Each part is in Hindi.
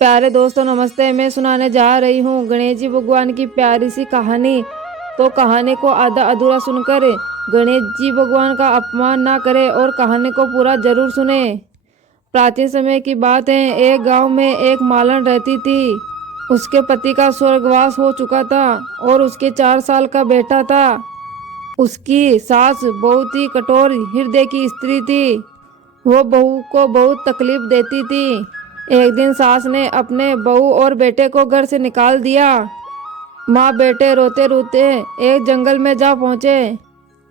प्यारे दोस्तों नमस्ते। मैं सुनाने जा रही हूँ गणेश जी भगवान की प्यारी सी कहानी। तो कहानी को आधा अधूरा सुनकर गणेश जी भगवान का अपमान ना करें और कहानी को पूरा जरूर सुने। प्राचीन समय की बात है। एक गांव में एक मालन रहती थी। उसके पति का स्वर्गवास हो चुका था और उसके 4 साल का बेटा था। उसकी सास बहुत ही कठोर हृदय की स्त्री थी। वो बहू को बहुत तकलीफ देती थी। एक दिन सास ने अपने बहू और बेटे को घर से निकाल दिया। माँ बेटे रोते रोते एक जंगल में जा पहुँचे।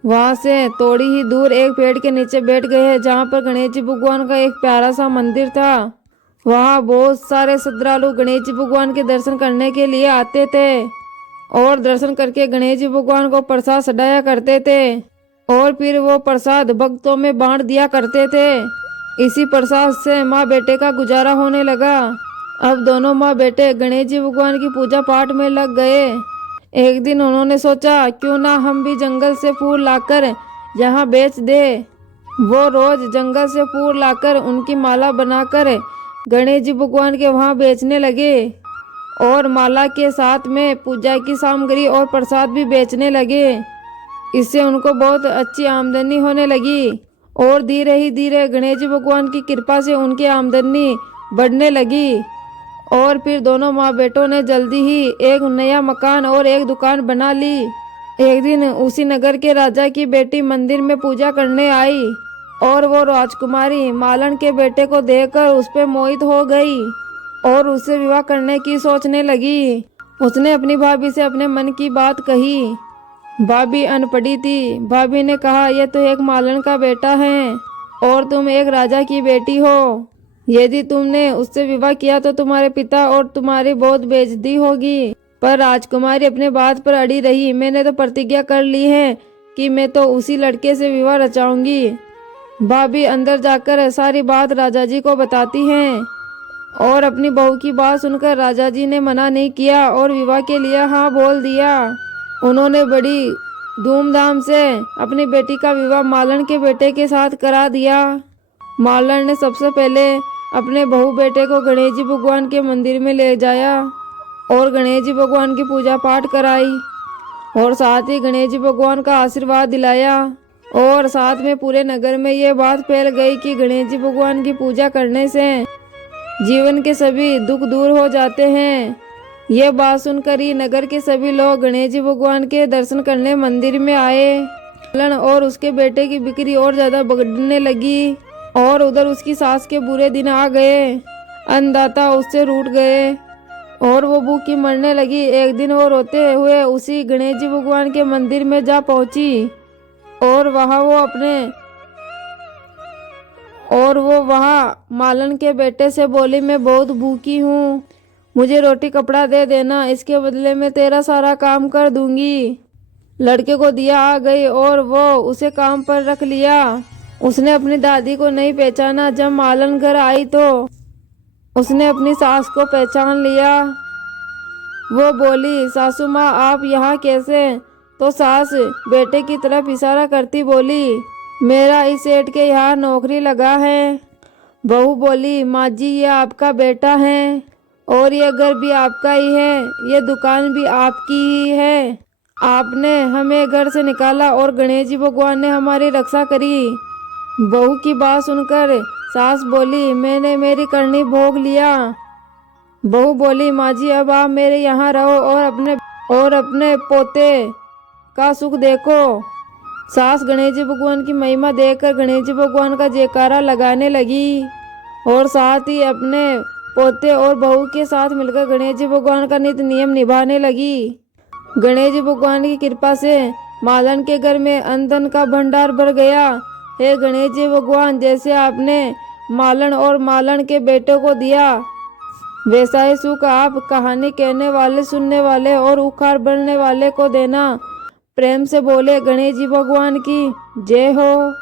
वहाँ से थोड़ी ही दूर एक पेड़ के नीचे बैठ गए जहाँ पर गणेश जी भगवान का एक प्यारा सा मंदिर था। वहाँ बहुत सारे श्रद्धालु गणेश जी भगवान के दर्शन करने के लिए आते थे और दर्शन करके गणेश जी भगवान को प्रसाद चढ़ाया करते थे और फिर वो प्रसाद भक्तों में बांट दिया करते थे। इसी प्रसाद से माँ बेटे का गुजारा होने लगा। अब दोनों माँ बेटे गणेश जी भगवान की पूजा पाठ में लग गए। एक दिन उन्होंने सोचा क्यों ना हम भी जंगल से फूल लाकर यहाँ बेच दे। वो रोज जंगल से फूल लाकर उनकी माला बनाकर गणेश जी भगवान के वहाँ बेचने लगे और माला के साथ में पूजा की सामग्री और प्रसाद भी बेचने लगे। इससे उनको बहुत अच्छी आमदनी होने लगी और धीरे ही धीरे गणेश जी भगवान की कृपा से उनकी आमदनी बढ़ने लगी। और फिर दोनों माँ बेटों ने जल्दी ही एक नया मकान और एक दुकान बना ली। एक दिन उसी नगर के राजा की बेटी मंदिर में पूजा करने आई और वो राजकुमारी मालन के बेटे को देखकर उस पर मोहित हो गई और उससे विवाह करने की सोचने लगी। उसने अपनी भाभी से अपने मन की बात कही। भाभी अनपढ़ी थी। भाभी ने कहा यह तो एक मालन का बेटा है और तुम एक राजा की बेटी हो। यदि तुमने उससे विवाह किया तो तुम्हारे पिता और तुम्हारी बहुत बेइज्जती होगी। पर राजकुमारी अपने बात पर अड़ी रही। मैंने तो प्रतिज्ञा कर ली है कि मैं तो उसी लड़के से विवाह रचाऊंगी। भाभी अंदर जाकर सारी बात राजा जी को बताती हैं और अपनी बहू की बात सुनकर राजा जी ने मना नहीं किया और विवाह के लिए हाँ बोल दिया। उन्होंने बड़ी धूमधाम से अपनी बेटी का विवाह मालन के बेटे के साथ करा दिया। मालन ने सबसे पहले अपने बहू बेटे को गणेश जी भगवान के मंदिर में ले जाया और गणेश जी भगवान की पूजा पाठ कराई और साथ ही गणेश जी भगवान का आशीर्वाद दिलाया। और साथ में पूरे नगर में ये बात फैल गई कि गणेश जी भगवान की पूजा करने से जीवन के सभी दुख दूर हो जाते हैं। ये बात सुनकर ही नगर के सभी लोग गणेश जी भगवान के दर्शन करने मंदिर में आए। मालन और उसके बेटे की बिक्री और ज्यादा बढ़ने लगी और उधर उसकी सास के बुरे दिन आ गए। अन्नदाता उससे रूठ गए और वो भूखी मरने लगी। एक दिन वो रोते हुए उसी गणेश जी भगवान के मंदिर में जा पहुंची और वहाँ मालन के बेटे से बोली मैं बहुत भूखी हूँ, मुझे रोटी कपड़ा दे देना, इसके बदले में तेरा सारा काम कर दूंगी। लड़के को दिया आ गई और वो उसे काम पर रख लिया। उसने अपनी दादी को नहीं पहचाना। जब मालन घर आई तो उसने अपनी सास को पहचान लिया। वो बोली सासू माँ आप यहाँ कैसे? तो सास बेटे की तरफ इशारा करती बोली मेरा इस सेठ के यहाँ नौकरी लगा है। बहू बोली माँ जी ये आपका बेटा है और ये घर भी आपका ही है, ये दुकान भी आपकी ही है। आपने हमें घर से निकाला और गणेश जी भगवान ने हमारी रक्षा करी। बहू की बात सुनकर सास बोली मैंने मेरी करनी भोग लिया। बहू बोली माँ जी अब आप मेरे यहाँ रहो और अपने पोते का सुख देखो। सास गणेश जी भगवान की महिमा देखकर गणेश जी भगवान का जयकारा लगाने लगी और साथ ही अपने पोते और बहू के साथ मिलकर गणेश जी भगवान का नित्य नियम निभाने लगी। गणेश जी भगवान की कृपा से मालन के घर में अन्न धन का भंडार भर गया। हे गणेश जी भगवान जैसे आपने मालन और मालन के बेटों को दिया वैसा ही सुख आप कहानी कहने वाले, सुनने वाले और उखाड़ भरने वाले को देना। प्रेम से बोले गणेश जी भगवान की जय हो।